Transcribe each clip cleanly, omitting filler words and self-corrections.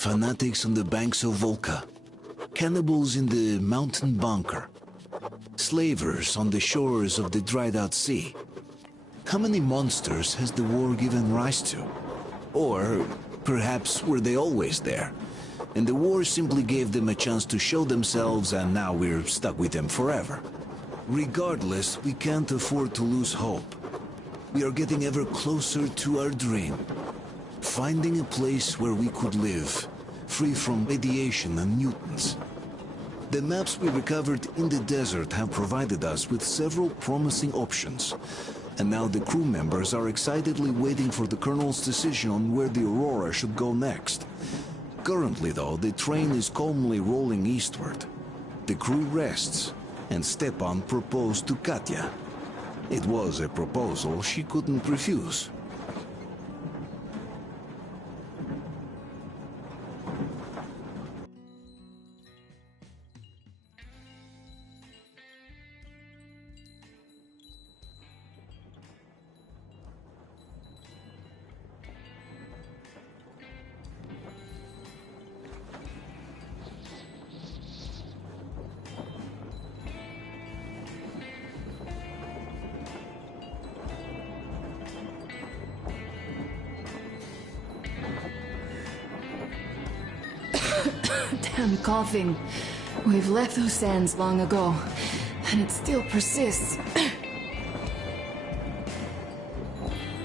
Fanatics on the banks of Volca. Cannibals in the mountain bunker. Slavers on the shores of the dried-out sea. How many monsters has the war given rise to? Or perhaps were they always there, and the war simply gave them a chance to show themselves and now we're stuck with them forever? Regardless, we can't afford to lose hope. We are getting ever closer to our dream. Finding a place where we could live, free from radiation and mutants. The maps we recovered in the desert have provided us with several promising options. And now the crew members are excitedly waiting for the Colonel's decision on where the Aurora should go next. Currently, though, the train is calmly rolling eastward. The crew rests, and Stepan proposed to Katya. It was a proposal she couldn't refuse. Damn coughing. We've left those sands long ago, and it still persists.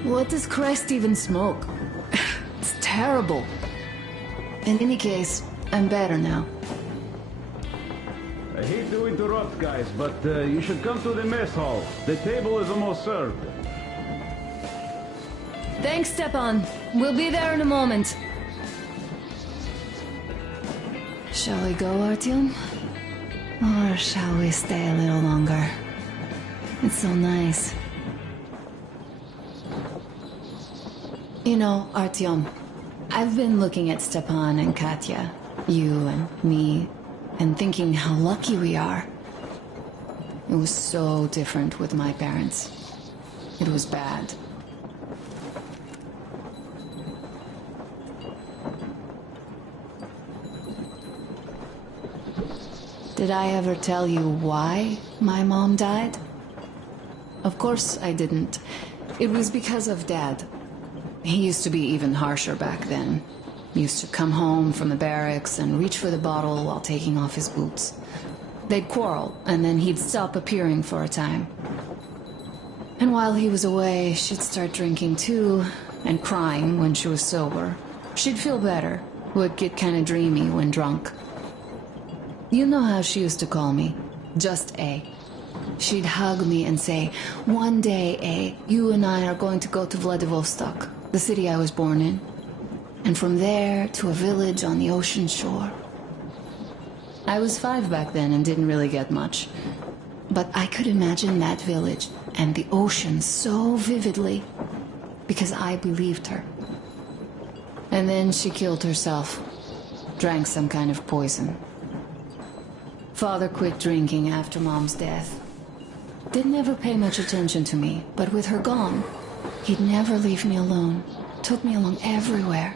What does Christ even smoke? It's terrible. In any case, I'm better now. I hate to interrupt, guys, but you should come to the mess hall. The table is almost served. Thanks, Stepan. We'll be there in a moment. Shall we go, Artyom? Or shall we stay a little longer? It's so nice. You know, Artyom, I've been looking at Stepan and Katya, you and me, and thinking how lucky we are. It was so different with my parents. It was bad. Did I ever tell you why my mom died? Of course I didn't. It was because of Dad. He used to be even harsher back then. He used to come home from the barracks and reach for the bottle while taking off his boots. They'd quarrel, and then he'd stop appearing for a time. And while he was away, she'd start drinking too, and crying when she was sober. She'd feel better, would get kind of dreamy when drunk. You know how she used to call me? Just A. She'd hug me and say, "One day, A, you and I are going to go to Vladivostok, the city I was born in. And from there to a village on the ocean shore." I was 5 back then and didn't really get much. But I could imagine that village and the ocean so vividly, because I believed her. And then she killed herself. Drank some kind of poison. Father quit drinking after Mom's death. Didn't ever pay much attention to me, but with her gone, he'd never leave me alone. Took me along everywhere.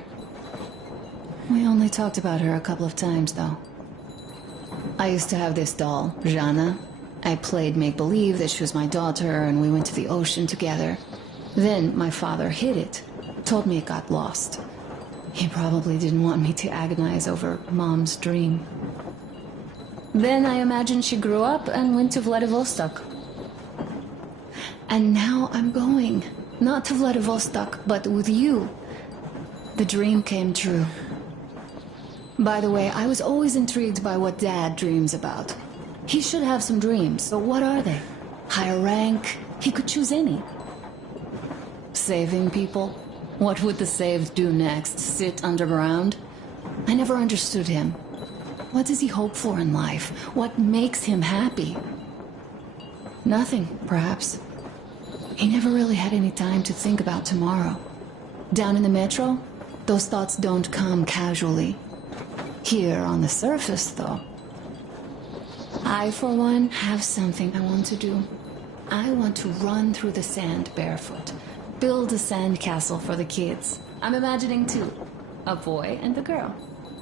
We only talked about her a couple of times, though. I used to have this doll, Jana. I played make-believe that she was my daughter, and we went to the ocean together. Then my father hid it, told me it got lost. He probably didn't want me to agonize over Mom's dream. Then I imagined she grew up and went to Vladivostok. And now I'm going. Not to Vladivostok, but with you. The dream came true. By the way, I was always intrigued by what Dad dreams about. He should have some dreams, but what are they? Higher rank? He could choose any. Saving people? What would the saved do next? Sit underground? I never understood him. What does he hope for in life? What makes him happy? Nothing, perhaps. He never really had any time to think about tomorrow. Down in the metro, those thoughts don't come casually. Here on the surface, though. I, for one, have something I want to do. I want to run through the sand barefoot. Build a sand castle for the kids. I'm imagining two. A boy and a girl.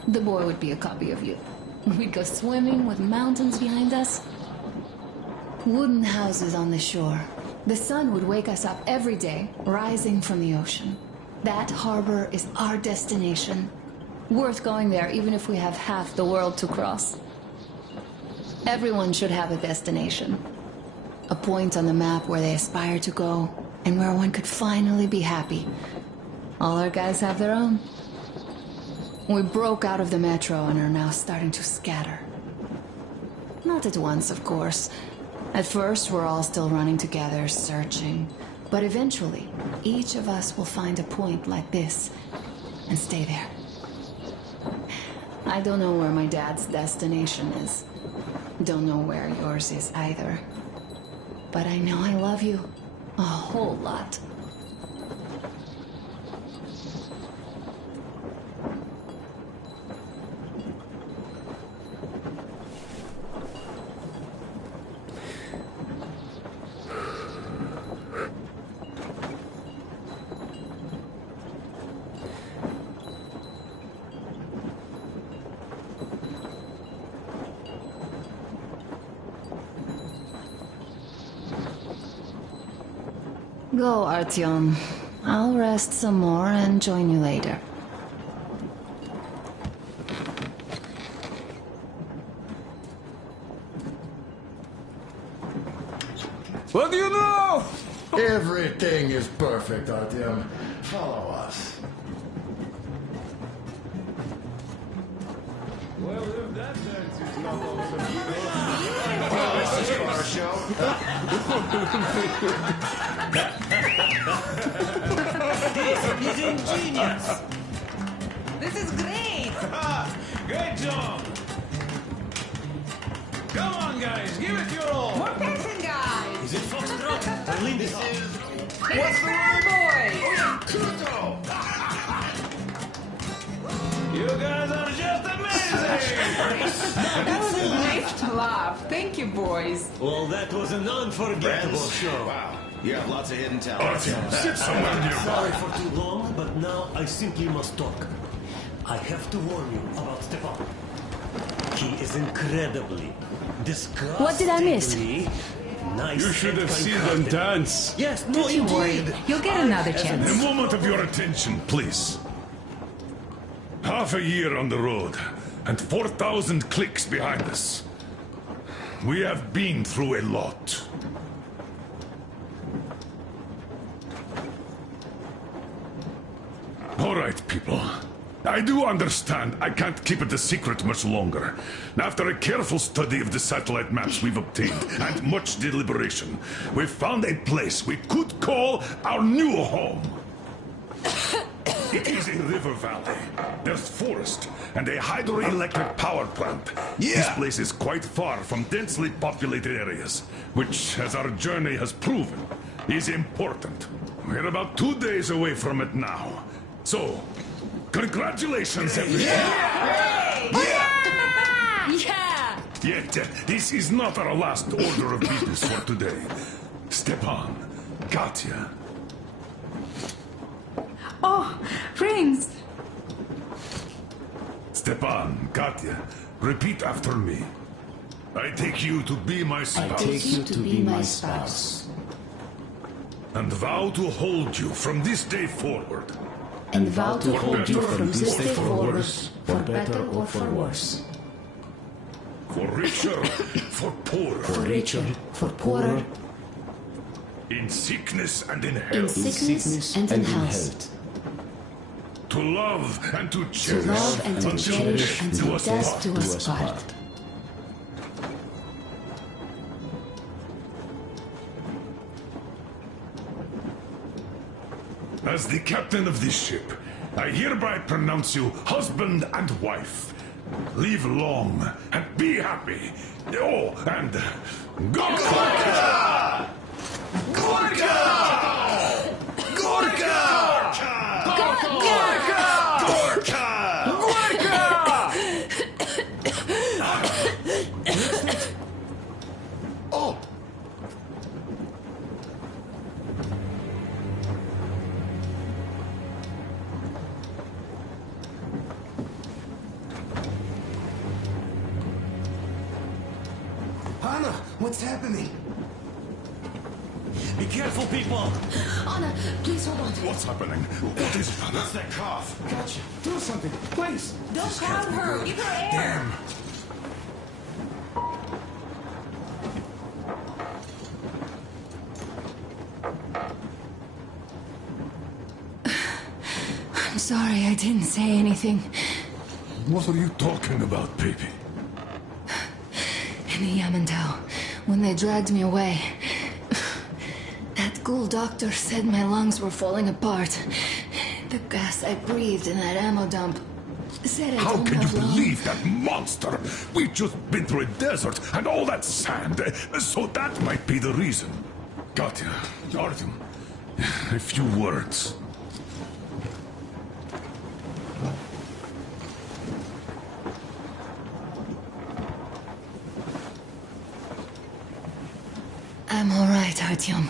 The boy would be a copy of you. We'd go swimming with mountains behind us. Wooden houses on the shore. The sun would wake us up every day, rising from the ocean. That harbor is our destination. Worth going there even if we have half the world to cross. Everyone should have a destination. A point on the map where they aspire to go, and where one could finally be happy. All our guys have their own. We broke out of the metro and are now starting to scatter. Not at once, of course. At first, we're all still running together, searching. But eventually, each of us will find a point like this, and stay there. I don't know where my dad's destination is. Don't know where yours is either. But I know I love you a whole lot. Go, Artyom. I'll rest some more and join you later. What do you know? Everything is perfect, Artyom. Follow us. Well, if that dance is not also This is our show. He's ingenious. This is great! Great job. Come on, guys, give it your all. More passion, guys! Is it Foxtrot or Lindy Hop? What's the word, boys? You guys are just amazing. That was a great laugh. Thank you, boys. Well, that was an unforgettable show. Wow, you have lots of hidden talent. Sit somewhere nearby. Sorry for too long, but now I simply must talk. I have to warn you about Stepan. He is incredibly, disgustingly What did I miss? nice. You should have and seen them kind-hearted. dance. Yes, no, Don't you worry. indeed. You'll get another A chance. moment of your attention, please. Half a year on the road, and 4,000 clicks behind us. We have been through a lot. All right, people. I do understand I can't keep it a secret much longer. After a careful study of the satellite maps we've obtained, and much deliberation, we've found a place we could call our new home. It is a river valley. There's forest and a hydroelectric power plant. This place is quite far from densely populated areas, which, as our journey has proven, is important. We're about 2 days away from it now. So, congratulations, everyone. Yeah! Yet, this is not our last order of business for today. Stepan, Katya, Oh, Prince! Stepan, Katya, repeat after me. I take you to be my spouse. Take you to be my spouse. And vow to hold you from this day forward. And vow to hold you better. from this day forward, for better or for worse. For richer, for poorer. For richer, for poorer, In sickness and in in health. sickness and in health. To love and to To cherish. love and to until cherish death until us death part. do us part. As the captain of this ship, I hereby pronounce you husband and wife. Live long and be happy. Oh, and Gorka! Gorka! Gorka! Oh! Anna, what's happening? Be careful, people! Anna, please hold on. What's happening? What is it, Anna? What's that cough? Gotcha. Do something, please. Don't crowd her. Give her air. Damn. I'm sorry I didn't say anything. What are you talking about, baby? In the Yamantau, when they dragged me away, that ghoul doctor said my lungs were falling apart. The gas I breathed in that ammo dump said I How don't can you have long. believe that monster? We've just been through a desert and all that sand, so that might be the reason. Katya, Artyom, a few words. I'm all right, Artyom.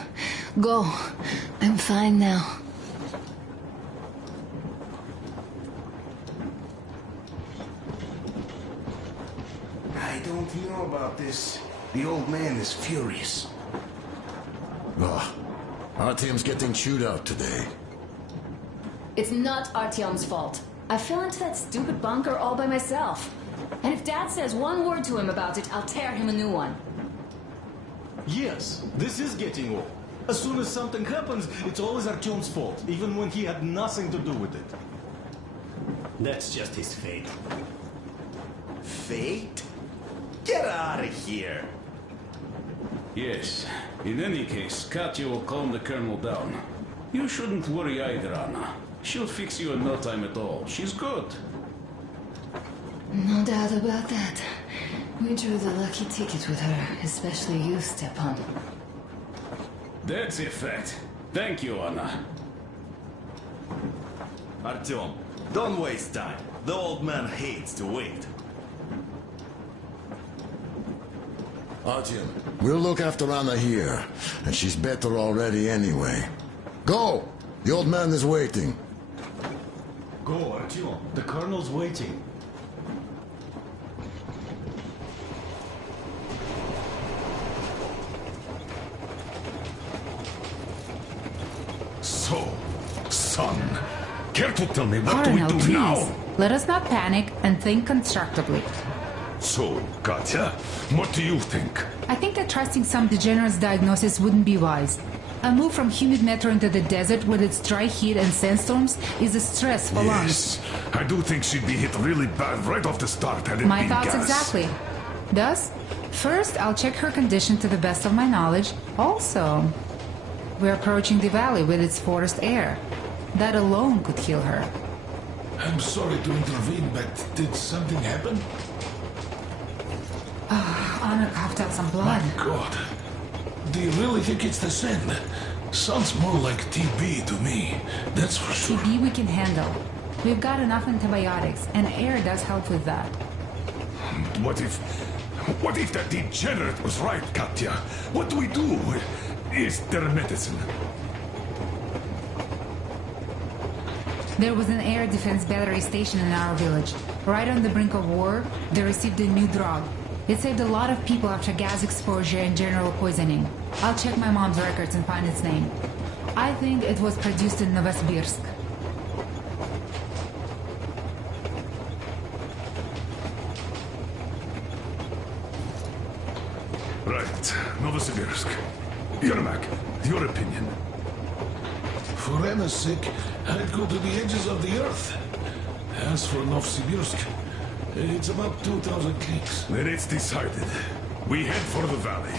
Go. I'm fine now. I don't know about this. The old man is furious. Oh, Artyom's getting chewed out today. It's not Artyom's fault. I fell into that stupid bunker all by myself. And if Dad says one word to him about it, I'll tear him a new one. Yes, this is getting old. As soon as something happens, it's always Artyom's fault, even when he had nothing to do with it. That's just his fate. Fate? Get out of here! Yes. In any case, Katya will calm the colonel down. You shouldn't worry either, Anna. She'll fix you in no time at all. She's good. No doubt about that. We drew the lucky ticket with her, especially you, Stepan. That's a fact. Thank you, Anna. Artyom, don't waste time. The old man hates to wait. Artyom, we'll look after Anna here. And she's better already anyway. Go! The old man is waiting. Go, Artyom. The colonel's waiting. So, son, care to tell me what Colonel, do we do please. now? Let us not panic and think constructively. So, Katya, what do you think? I think that trusting some degenerate's diagnosis wouldn't be wise. A move from humid metro into the desert with its dry heat and sandstorms is a stress for lungs. Yes, I do think she'd be hit really bad right off the start had it My been thoughts gas. exactly. Thus, first I'll check her condition to the best of my knowledge. Also, we're approaching the valley with its forest air. That alone could heal her. I'm sorry to intervene, but did something happen? Anna coughed out some blood. My God. Do you really think it's the sand? Sounds more like TB to me. That's for sure. TB we can handle. We've got enough antibiotics, and air does help with that. What if that degenerate was right, Katya? What do we do? Is there medicine? There was an air defense battery station in our village. Right on the brink of war, they received a new drug. It saved a lot of people after gas exposure and general poisoning. I'll check my mom's records and find its name. I think it was produced in Novosibirsk. Right, Novosibirsk. Yermak, your opinion? For Anna's sake, I'd go to the edges of the earth. As for Novosibirsk, it's about 2,000 clicks. Then it's decided. We head for the valley.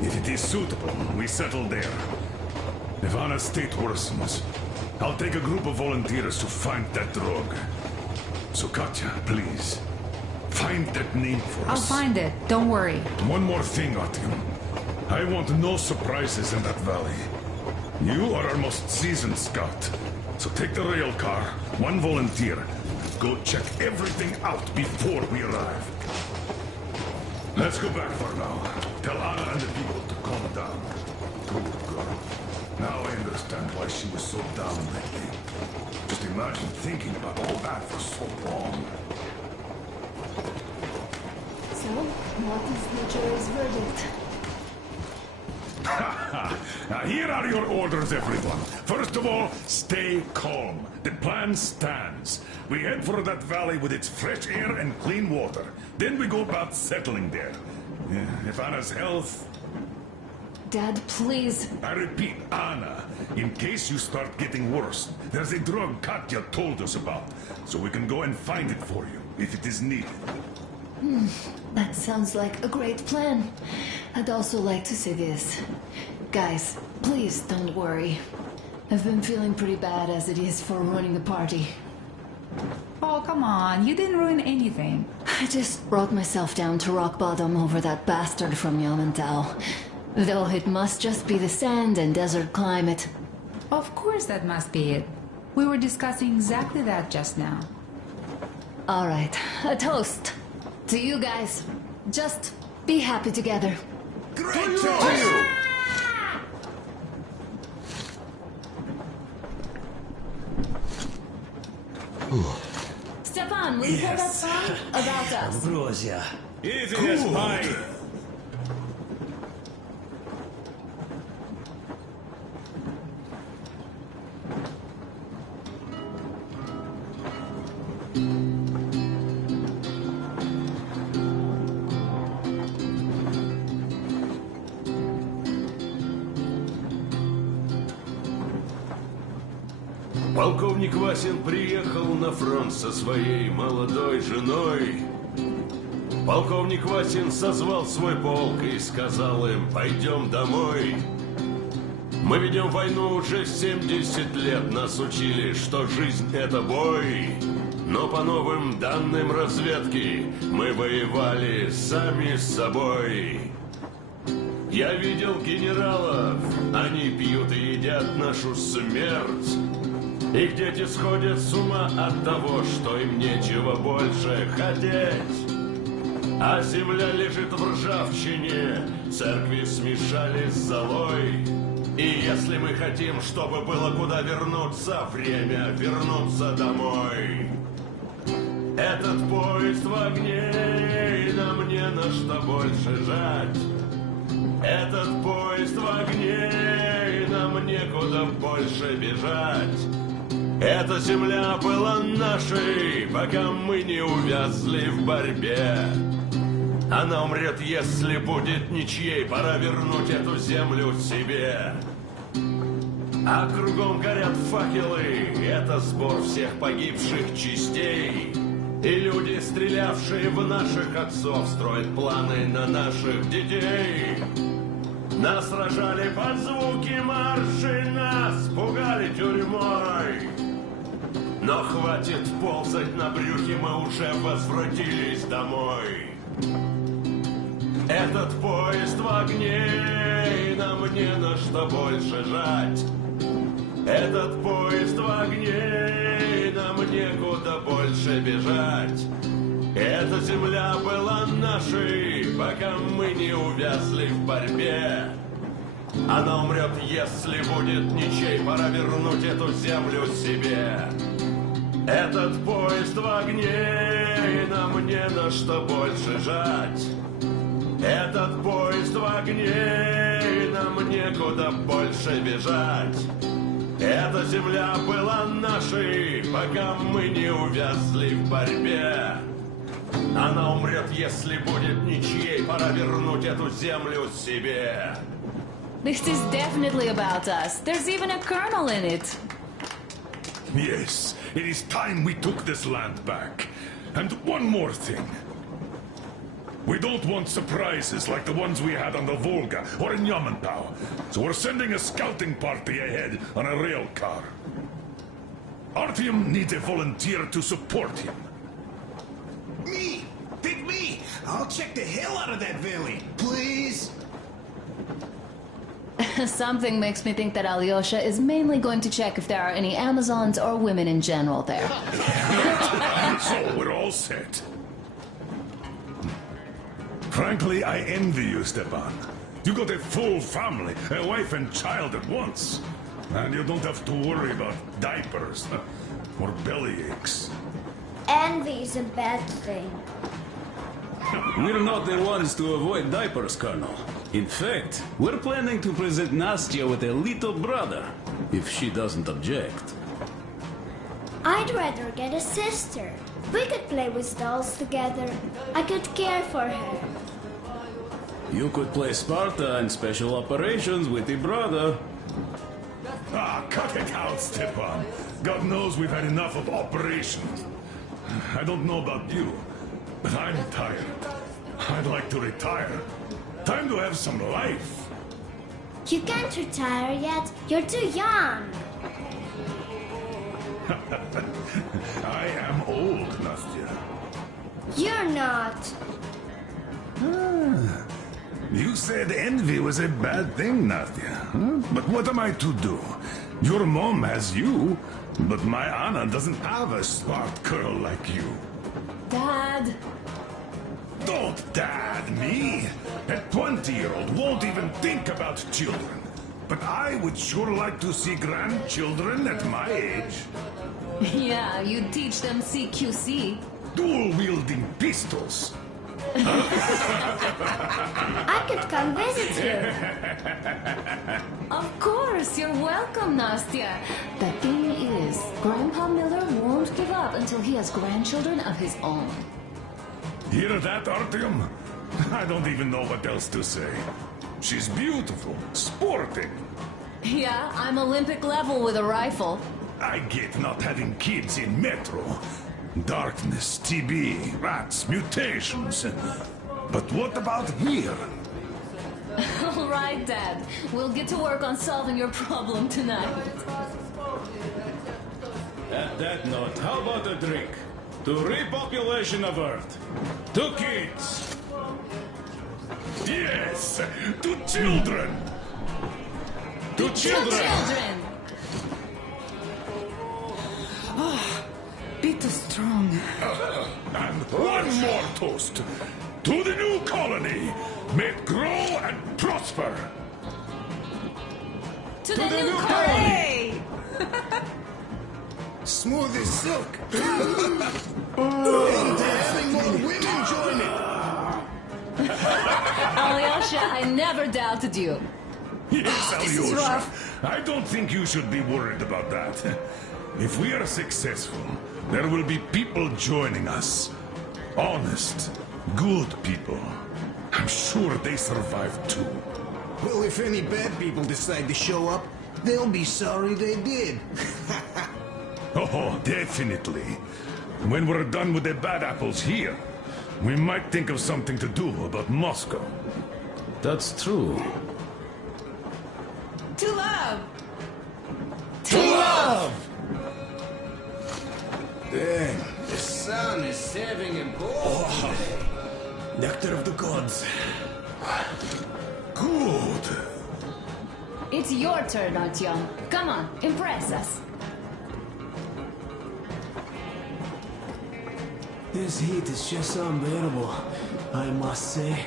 If it is suitable, we settle there. If Anna's state worsens, I'll take a group of volunteers to find that drug. So Katya, please, find that name for I'll us. find it. Don't worry. One more thing, Artyom. I want no surprises in that valley. You are our most seasoned scout. So take the rail car, one volunteer. Go check everything out before we arrive. Let's go back for now. Tell Anna and the people to calm down. Poor girl. Now I understand why she was so down lately. Just imagine thinking about all that for so long. So, So, what is the jury's verdict? Now, here are your orders, everyone. First of all, stay calm. The plan stands. We head for that valley with its fresh air and clean water. Then we go about settling there. If Anna's health... Dad, please. I repeat, Anna, in case you start getting worse, there's a drug Katya told us about, so we can go and find it for you, if it is needed. That sounds like a great plan. I'd also like to say this. Guys, please don't worry. I've been feeling pretty bad as it is for ruining the party. Oh, come on. You didn't ruin anything. I just brought myself down to rock bottom over that bastard from Yamantau. Though it must just be the sand and desert climate. Of course that must be it. We were discussing exactly that just now. All right, a toast to you guys. Just be happy together. Great to you! Stepan, will you play that song about us? Ambrosia. Easy as pie. Полковник Васин приехал на фронт со своей молодой женой. Полковник Васин созвал свой полк и сказал им: пойдем домой. Мы ведем войну уже 70 лет, нас учили, что жизнь это бой. Но по новым данным разведки мы воевали сами с собой. Я видел генералов, они пьют и едят нашу смерть. Их дети сходят с ума от того, что им нечего больше хотеть. А земля лежит в ржавчине, церкви смешались с золой. И если мы хотим, чтобы было куда вернуться, время вернуться домой. Этот поезд в огне, и нам не на что больше жать. Этот поезд в огне, и нам некуда больше бежать. Эта земля была нашей, пока мы не увязли в борьбе. Она умрет, если будет ничьей, пора вернуть эту землю себе. А кругом горят факелы, это сбор всех погибших частей. И люди, стрелявшие в наших отцов, строят планы на наших детей. Нас сражали под звуки маршей, нас пугали тюрьмой. Но хватит ползать на брюхе, мы уже возвратились домой. Этот поезд в огне, и нам не на что больше жать. Этот поезд в огне, и нам некуда больше бежать. Эта земля была нашей, пока мы не увязли в борьбе. Она умрет, если будет ничей, пора вернуть эту землю себе. Этот поезд в огне, и нам не на что больше жать. Этот поезд в огне, и нам некуда больше бежать. Эта земля была нашей, пока мы не увязли в борьбе. Она умрет, если будет ничьей, пора вернуть эту землю себе. This is definitely about us. There's even a colonel in it. Yes, it is time we took this land back. And one more thing. We don't want surprises like the ones we had on the Volga or in Yamantau. So we're sending a scouting party ahead on a rail car. Artyom needs a volunteer to support him. Me! Pick me! I'll check the hell out of that valley. Please? Something makes me think that Alyosha is mainly going to check if there are any Amazons or women in general there. So we're all set. Frankly, I envy you, Stepan. You got a full family, a wife and child at once. And you don't have to worry about diapers or belly aches. Envy is a bad thing. We're not the ones to avoid diapers, Colonel. In fact, we're planning to present Nastya with a little brother, if she doesn't object. I'd rather get a sister. We could play with dolls together. I could care for her. You could play Sparta and special operations with your brother. Ah, cut it out, Stepan. God knows we've had enough of operations. I don't know about you, but I'm tired. I'd like to retire. Time to have some life. You can't retire yet. You're too young. I am old, Nastya. You're not. You said envy was a bad thing, Nastya. Huh? But what am I to do? Your mom has you, but my Anna doesn't have a smart girl like you. Dad! Don't dad me! A 20-year-old won't even think about children. But I would sure like to see grandchildren at my age. Yeah, you teach them CQC. Dual-wielding pistols. I could come visit you. Of course, you're welcome, Nastya. The thing is, Grandpa Miller won't give up until he has grandchildren of his own. Hear that, Artyom? I don't even know what else to say. She's beautiful, sporting. Yeah, I'm Olympic level with a rifle. I get not having kids in Metro. Darkness, TB, rats, mutations. But what about here? All right, Dad. We'll get to work on solving your problem tonight. At that note, how about a drink? To repopulation of Earth. To kids. Yes, to children. To children. Bit too strong. And one more toast. To the new colony. May it grow and prosper. To the new colony. Smooth as silk. And having more women joining. Alyosha, I never doubted you. Yes, This is Alyosha. rough. I don't think you should be worried about that. If we are successful, there will be people joining us. Honest, good people. I'm sure they survive too. Well, if any bad people decide to show up, they'll be sorry they did. Oh, definitely. When we're done with the bad apples here, we might think of something to do about Moscow. That's true. To love! To love! Dang, the sun is setting in gold. Nectar of the gods. Good. It's your turn, Artyom. Come on, impress us. This heat is just unbearable, I must say.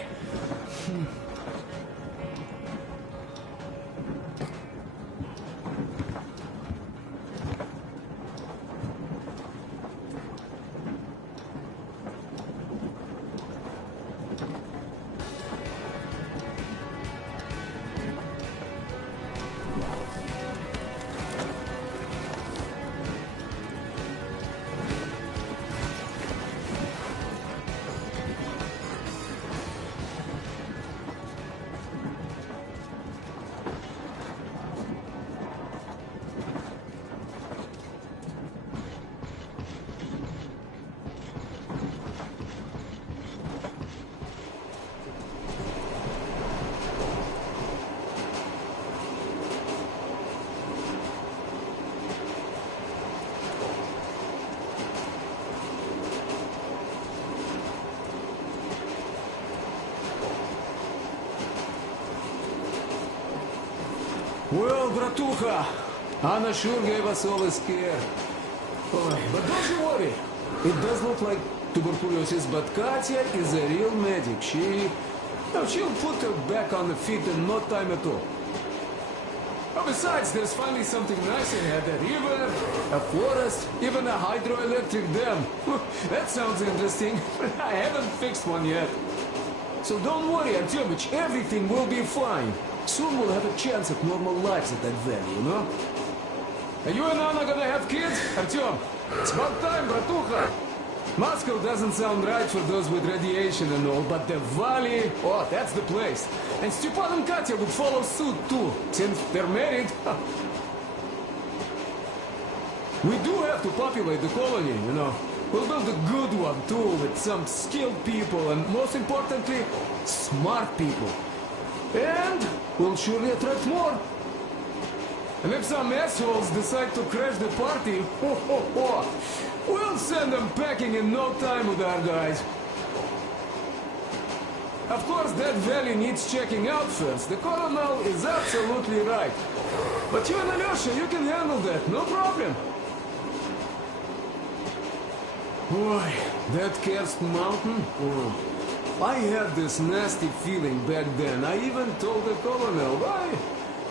Well, bratucha, Anna sure gave us all a scare. Oh, but don't you worry. It does look like tuberculosis, but Katya is a real medic. She'll put her back on the feet in no time at all. Oh, besides, there's finally something nice ahead. A river, a forest, even a hydroelectric dam. That sounds interesting. I haven't fixed one yet. So don't worry, Artyomich, everything will be fine. Soon we'll have a chance at normal lives at that valley, you know? Are you and Anna gonna have kids? Artyom, it's about time, bratucha. Moscow doesn't sound right for those with radiation and all, but the valley, oh, that's the place. And Stepan and Katya would follow suit too, since they're married. We do have to populate the colony, you know. We'll build a good one too, with some skilled people and, most importantly, smart people. And we'll surely attract more. And if some assholes decide to crash the party, we'll send them packing in no time with our guys. Of course, that valley needs checking out first. The colonel is absolutely right. But you and Alyosha, you can handle that, no problem. Boy, that Kerst mountain? Oh, I had this nasty feeling back then. I even told the colonel why.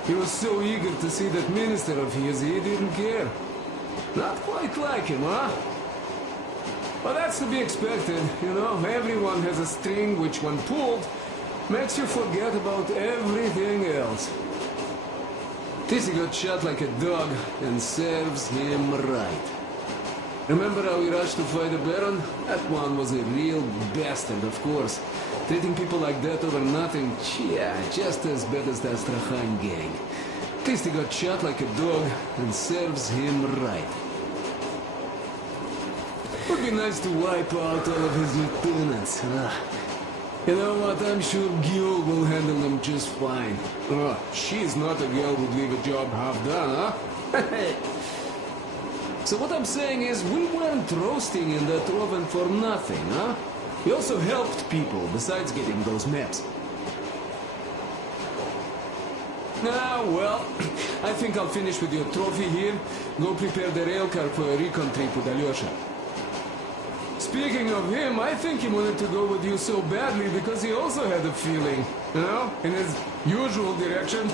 He was so eager to see that minister of his, he didn't care. Not quite like him, huh? But that's to be expected, you know. Everyone has a string which, when pulled, makes you forget about everything else. Tissy got shot like a dog, and serves him right. Remember how we rushed to fight the Baron? That one was a real bastard, of course. Treating people like that over nothing, yeah, just as bad as the Astrakhan gang. At least he got shot like a dog, and serves him right. Would be nice to wipe out all of his lieutenants. You know what, I'm sure Gyul will handle them just fine. She's not a girl who'd leave a job half done, huh? So what I'm saying is, we weren't roasting in that oven for nothing, huh? We also helped people, besides getting those maps. Ah, well, I think I'll finish with your trophy here. Go prepare the railcar for a recon trip with Alyosha. Speaking of him, I think he wanted to go with you so badly because he also had a feeling, you know, in his usual direction.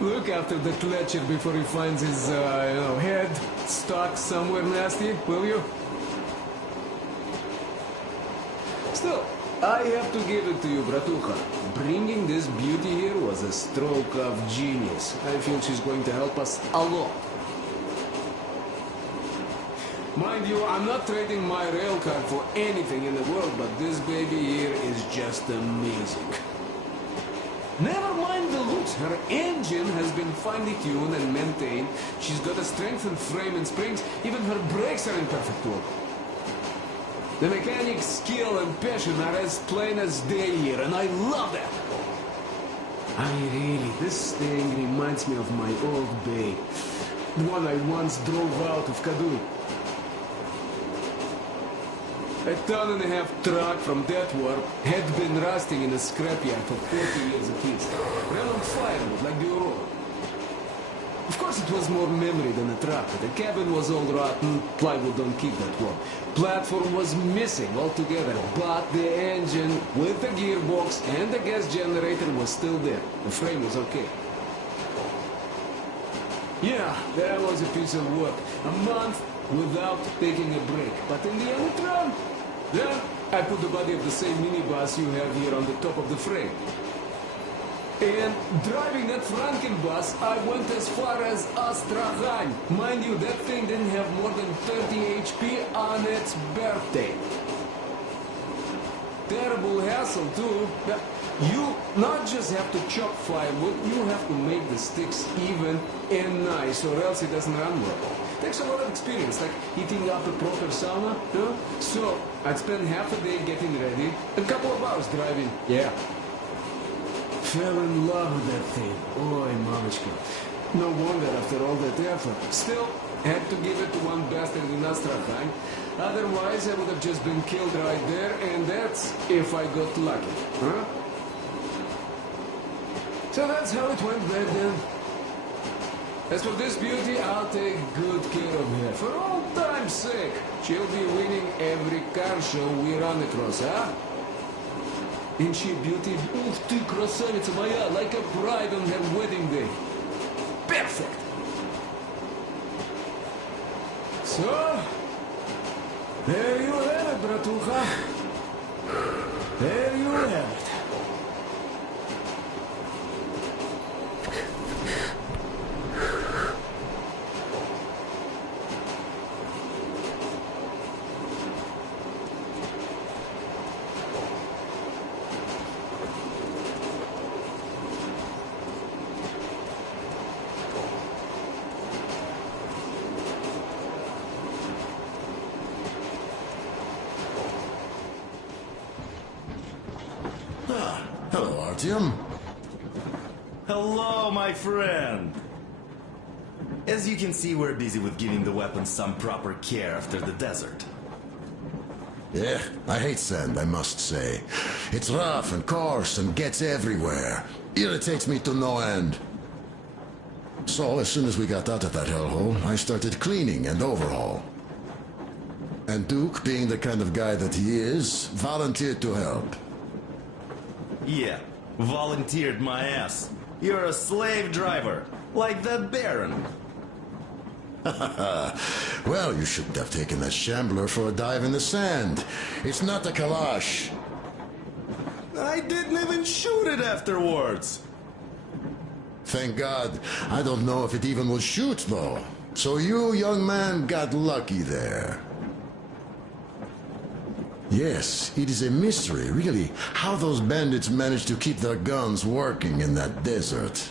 Look after the Fletcher before he finds his, head stuck somewhere nasty, will you? Still, I have to give it to you, bratucha. Bringing this beauty here was a stroke of genius. I feel she's going to help us a lot. Mind you, I'm not trading my railcar for anything in the world, but this baby here is just amazing. Never mind the looks, her engine has been finely tuned and maintained. She's got a strengthened frame and springs, even her brakes are in perfect order. The mechanic's skill and passion are as plain as day here, and I love that. This thing reminds me of my old bay, the one I once drove out of Kadui. A 1.5-ton truck from that war had been rusting in a scrapyard for 40 years at least. Ran on firewood like the Aurora. Of course it was more memory than a truck. The cabin was all rotten, plywood don't keep that warm. Platform was missing altogether, but the engine with the gearbox and the gas generator was still there. The frame was okay. Yeah, that was a piece of work. A month without taking a break. But in the end it ran. Then I put the body of the same minibus you have here on the top of the frame. And driving that Frankenbus, I went as far as Astrakhan. Mind you, that thing didn't have more than 30 HP on its birthday. Terrible hassle too. You not just have to chop firewood, you have to make the sticks even and nice, or else it doesn't run well. Takes a lot of experience, like heating up a proper sauna, you know? So, I'd spend half a day getting ready, a couple of hours driving. Yeah. Fell in love with that thing. Oy, mamichka. No wonder after all that effort. Still, had to give it to one bastard in Astrakhan. Otherwise, I would have just been killed right there, and that's if I got lucky. Huh? So that's how it went back then. As for this beauty, I'll take good care of her. For old time's sake, she'll be winning every car show we run across, huh? Ain't she a beauty? Ух ты, красавица моя, like a bride on her wedding day. Perfect! So, there you have it, bratucha. There you have it. Hello, Artyom. Hello, my friend. As you can see, we're busy with giving the weapons some proper care after the desert. Yeah, I hate sand, I must say. It's rough and coarse and gets everywhere. Irritates me to no end. So, as soon as we got out of that hellhole, I started cleaning and overhaul. And Duke, being the kind of guy that he is, volunteered to help. Yeah, volunteered my ass. You're a slave driver, like that Baron. Well, you shouldn't have taken that shambler for a dive in the sand. It's not a Kalash. I didn't even shoot it afterwards. Thank God. I don't know if it even will shoot, though. So you, young man, got lucky there. Yes, it is a mystery, really, how those bandits managed to keep their guns working in that desert.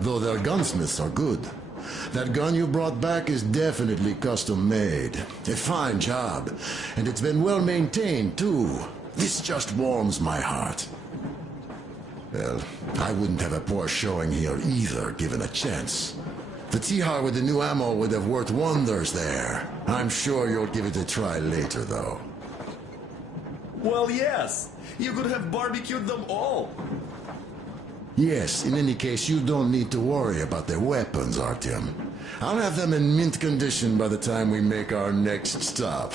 Though their gunsmiths are good. That gun you brought back is definitely custom-made. A fine job. And it's been well maintained, too. This just warms my heart. Well, I wouldn't have a poor showing here either, given a chance. The Tihar with the new ammo would have worked wonders there. I'm sure you'll give it a try later, though. Well, yes. You could have barbecued them all. Yes, in any case, you don't need to worry about their weapons, Artyom. I'll have them in mint condition by the time we make our next stop.